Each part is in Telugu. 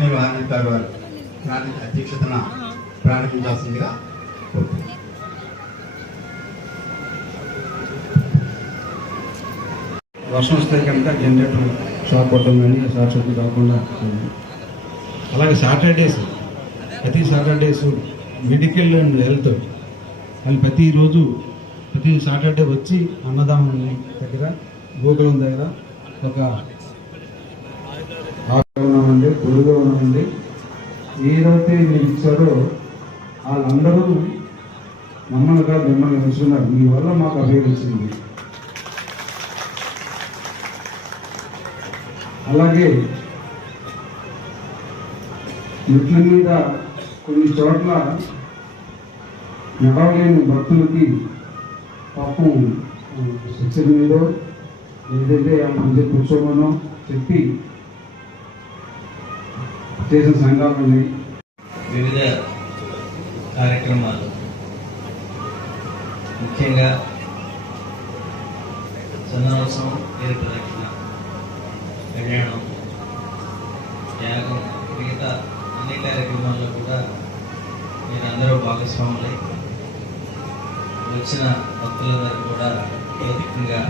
ఆంజనేయ ఆనంద్ గారు వారు ప్రాణ అధ్యక్షతన ప్రారంభించాల్సిందిగా కోరుతున్నాను. వర్షం వస్తే కనుక జనరేటర్ షాక్ కొట్టడం కానీ షార్ట్ సర్క్యూట్ కాకుండా అలాగే సాటర్డేస్ ప్రతి సాటర్డేస్ మెడికల్ అండ్ హెల్త్ వాళ్ళు ప్రతిరోజు ప్రతి సాటర్డే వచ్చి అన్నదానం దగ్గర గోకులం దగ్గర ఒక ఉన్నామండి గుడిగా ఉన్నామండి. ఏదైతే మీరు ఇచ్చారో వాళ్ళందరూ మమ్మల్ని కాదు మిమ్మల్ని ఉంచున్నారు. మీ వల్ల మాకు అభివృద్ధి అలాగే మెట్ల మీద కొన్ని చోట్ల నడవలేని భక్తులకి పాపం శిక్షణ మీద ఏదైతే మంచి కూర్చోమనో చెప్పి చేసిన సంఘాలు ఉన్నాయి వివిధ కార్యక్రమాలు. ముఖ్యంగా చందనోత్సవం పేరు ప్రదక్షిణ కళ్యాణం యాగం మిగతా అన్ని కార్యక్రమాల్లో కూడా మీరందరూ భాగస్వాములై వచ్చిన భక్తులందరూ కూడా అధికంగా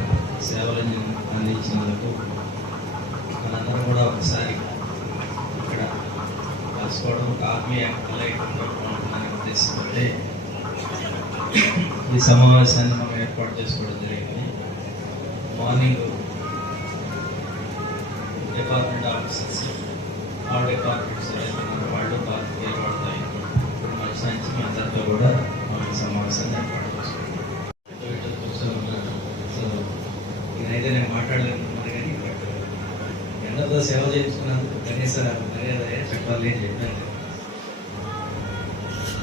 సేవలను అందించినందుకు మనందరం కూడా ఒకసారి కలుసుకోవడం ఒక ఆత్మీయ ఉద్దేశం అంటే ఈ సమావేశాన్ని మనం ఏర్పాటు చేసుకోవడం జరిగింది. మార్నింగ్ డిపార్ట్మెంట్ ఆఫీసర్స్ ఆ డిపార్ట్మెంట్స్ వాళ్ళు బాగా ఏర్పడతాయి ఇప్పుడు మధ్యాహ్నం అందరితో కూడా మనం సమావేశాన్ని ఏర్పాటు చేసుకుంటాం ఇటు ఇటు కూర్చొని ఉన్నారు. సో ఇదైతే నేను మాట్లాడలేనుకున్నాను కానీ బట్ అందరితో సేవ చేయించుకున్నందుకు కనీస మర్యాద చెప్పాలి అని చెప్పాను.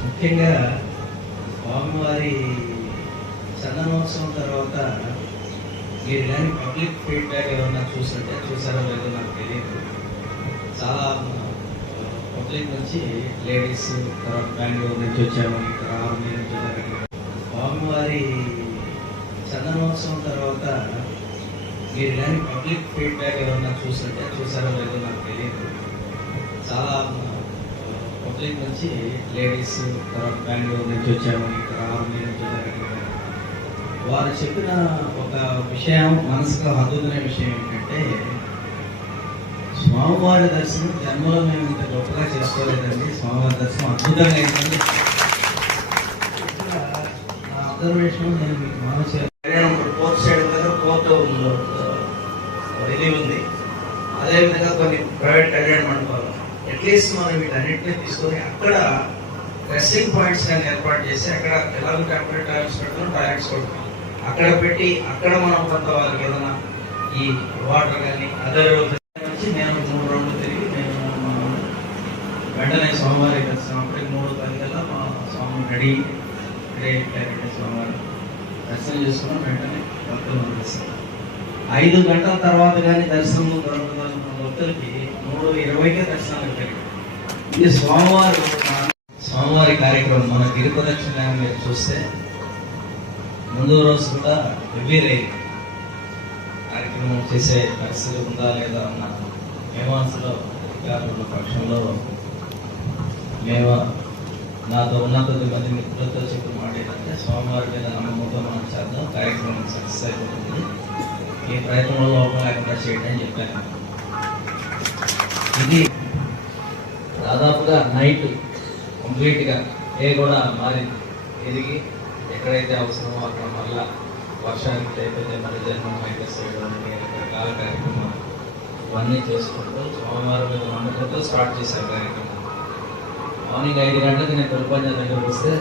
ముఖ్యంగా స్వామివారి చందనోత్సవం తర్వాత మీరు కానీ పబ్లిక్ ఫీడ్బ్యాక్ ఏమన్నా చూస్తుంటే చూసారో లేదో నాకు తెలియదు. చాలా పబ్లిక్ నుంచి లేడీస్ తర్వాత బెంగళూరు నుంచి వచ్చాము ఆర్మీ నుంచి స్వామివారి చందనోత్సవం తర్వాత మీరు కానీ పబ్లిక్ ఫీడ్బ్యాక్ ఏమన్నా చూస్తుంటే చూసారో లేదో నాకు తెలియదు. చాలా పబ్లిక్ నుంచి లేడీస్ తర్వాత బెంగళూరు నుంచి వచ్చాము ఇక్కడ ఆర్మీ నుంచి వారు చెప్పిన ఒక విషయం మనసుకు హద్దుకునే విషయం ఏంటంటే స్వామివారి దర్శనం జన్మలో మేము ఇంత గొప్పగా చేసుకోలేదండి. స్వామివారి దర్శనం అద్భుతంగా అయిందండి. అబ్జర్వేషన్ నేను మీకు మనసు ఫోర్త్ సైడ్ కోర్టు ఫోర్త్ ఉంది. అదేవిధంగా కొన్ని ప్రైవేట్ కళ్యాణ మండపాలు. అట్లీస్ట్ మనం వీటన్నింటినీ తీసుకొని అక్కడ రెస్టింగ్ పాయింట్స్ కానీ ఏర్పాటు చేసి అక్కడ ఎలాగో టెంపరీ టాయిలెట్స్ పెడతాం టాయిలెట్స్ కొడతాం. అక్కడ పెట్టి అక్కడ మనం కొంత వాళ్ళకి ఏదైనా ఈ వాటర్ కానీ అదే నుంచి నేను మూడు రోజులు తిరిగి నేను వెంటనే స్వామివారి అప్పటికి మూడు పదికల్లా మా స్వామి రెడీ. రెడీ అయిపోయారంటే సోమవారం దర్శనం చేసుకున్నాం. వెంటనే భక్తులు చేస్తాం ఐదు గంటల తర్వాత కానీ దర్శనం భక్తులకి మూడు ఇరవైకే దర్శనాలు కలిగి ఇది సోమవారం స్వామివారి కార్యక్రమం మన గిరిప్రదక్షిణ మీరు చూస్తే ముందు రోజు కూడా హెవీ రైన్ కార్యక్రమం చేసే పరిస్థితి ఉందా లేదా అన్న మీమాంసలో అధికారుల పక్షంలో మేము నాతో ఉన్న కొద్ది మంది మిత్రులతో చెప్పిన మాట ఏంటంటే సోమవారం మీద నమ్మకంతో మనం చేద్దాం కార్యక్రమం సక్సెస్ అయిపోతుంది. ఈ ప్రయత్నంలో లోపం లేకుండా చేయండి అని చెప్పాను ఇది దాదాపుగా నైట్ కంప్లీట్గా ఏ కూడా మారింది ఎదిగి ఎక్కడైతే అవసరమో అక్కడ మళ్ళా వర్షానికి లేకపోతే మరి జన్మం అయితే రకరకాల కార్యక్రమాలు ఇవన్నీ చేసుకుంటూ సోమవారం మీద నమ్మకంతో స్టార్ట్ చేశారు కార్యక్రమం. మార్నింగ్ ఐదు గంటలకు నేను తిరుపతి దగ్గరకు వస్తే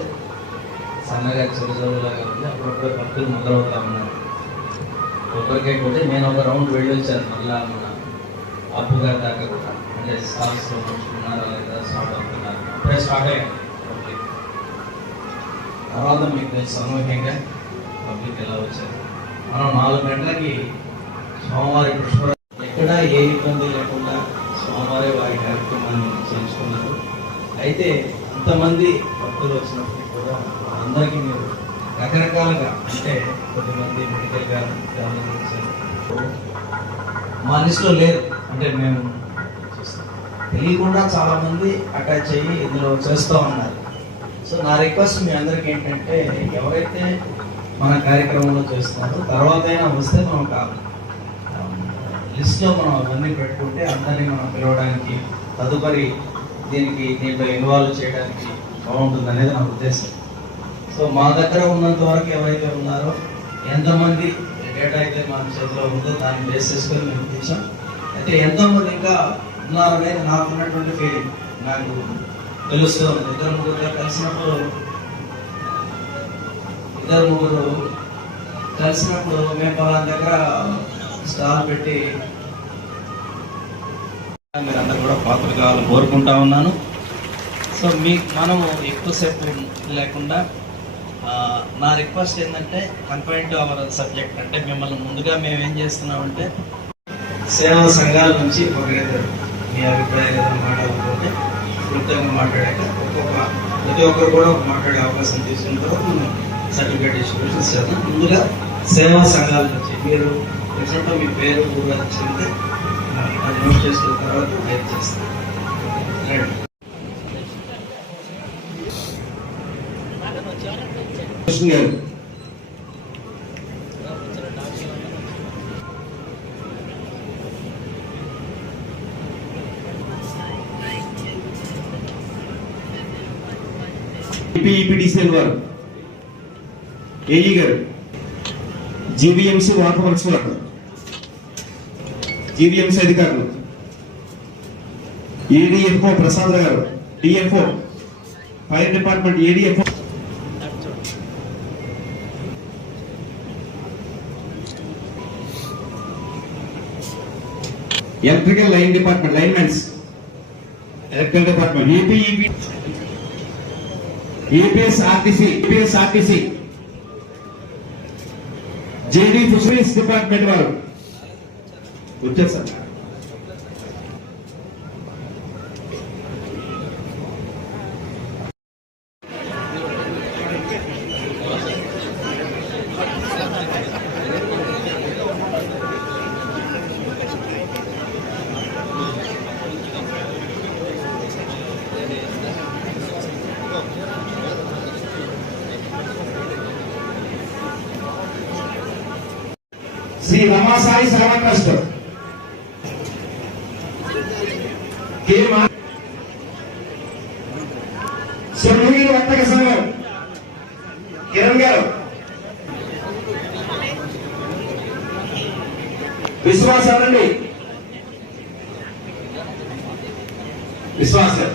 సన్నగా చిరుజోడులాగా ఉంది. అప్పుడప్పుడు భక్తులు మొదలవుతా ఉన్నారు. కొబ్బరికాయ కొట్టి నేను ఒక రౌండ్ వెళ్ళి వచ్చాను మళ్ళా మన అప్పు గారి దాకా కూడా. అంటే స్టాల్స్ ఉంచుకున్నారా లేదా స్టార్ట్ అవుతున్నారు అప్పుడే స్టార్ట్ అయ్యాను. తర్వాత మీకు సమూహంగా పబ్లిక్ ఎలా వచ్చారు. మనం నాలుగు గంటలకి సోమవారి పుష్ప ఎక్కడ ఏ ఇబ్బంది లేకుండా సోమవారి వారి కార్యక్రమాన్ని చేయించుకున్నారు. అయితే అంతమంది భక్తులు వచ్చినప్పటికీ కూడా అందరికీ మీరు రకరకాలుగా అంటే కొద్దిమంది మెడికల్ మా లిస్టులో లేరు. అంటే మేము తెలియకుండా చాలామంది అటాచ్ అయ్యి ఇందులో చేస్తూ ఉన్నారు. సో నా రిక్వెస్ట్ మీ అందరికి ఏంటంటే ఎవరైతే మన కార్యక్రమంలో చేస్తున్నారో తర్వాత అయినా వస్తే మనం కాదు లిస్ట్లో మనం అవన్నీ పెట్టుకుంటే అందరినీ మనం పిలవడానికి తదుపరి దీనికి దీంట్లో ఇన్వాల్వ్ చేయడానికి బాగుంటుంది అనేది నా ఉద్దేశం. సో మా దగ్గర ఉన్నంత వరకు ఎవరైతే ఉన్నారో ఎంతమంది డేటా అయితే మన చేతిలో ఉందో దాన్ని బేస్ చేసుకొని మేము తీసాం అయితే ఎంతోమంది ఇంకా ఉన్నారనేది నాకు ఉన్నటువంటి ఫీలింగ్ నాకు తెలుస్తుంది ఇద్దరు ముగ్గురు కలిసినప్పుడు ఇద్దరు ముగ్గురు కలిసినప్పుడు మేము పలానా దగ్గర స్టాల్ పెట్టి మీరందరూ కూడా పాత్రలు కావాలని కోరుకుంటా ఉన్నాను. సో మీ మనము ఎక్కువసేపు లేకుండా నా రిక్వెస్ట్ ఏంటంటే కన్ఫైన్ టు అవర్ సబ్జెక్ట్ అంటే మిమ్మల్ని ముందుగా మేము ఏం చేస్తున్నామంటే సేవా సంఘాల నుంచి ఒకరిద్దరు మీ అభిప్రాయాలు ఏదైనా మాట్లాడుకుంటే క్లుప్తంగా మాట్లాడాక ఒక్కొక్క ప్రతి ఒక్కరు కూడా మాట్లాడే అవకాశం తీసుకున్న తర్వాత మనం సర్టిఫికేట్ డిస్ట్రిబ్యూషన్ చేద్దాం. ముందుగా సేవా సంఘాల నుంచి మీరు ఎగ్జాంపుల్ మీ పేరు కూడా చెప్తే అది నోట్ చేసుకున్న తర్వాత పేరు చేస్తాం. రండి. కృష్ణ గారు ఈపీఈపీటీసీఎల్ వారు ఏఈ గారు జీవీఎంసీ వాటర్ వర్క్స్ వారు జీవీఎంసీ అధికారులు ఏడీఎఫ్ఓ ప్రసాద్ గారు DFO fire department ADFO electrical line department linemens. Electrical department. APEP APS RTC APS RTC. JD fisheries department వారు. వచ్చారు సార్. శ్రీ రమాసాయి సేవా ట్రస్ట్ కే వర్తక సంఘం కిరణ్ గారు. విశ్వాసాలండి విశ్వాసం.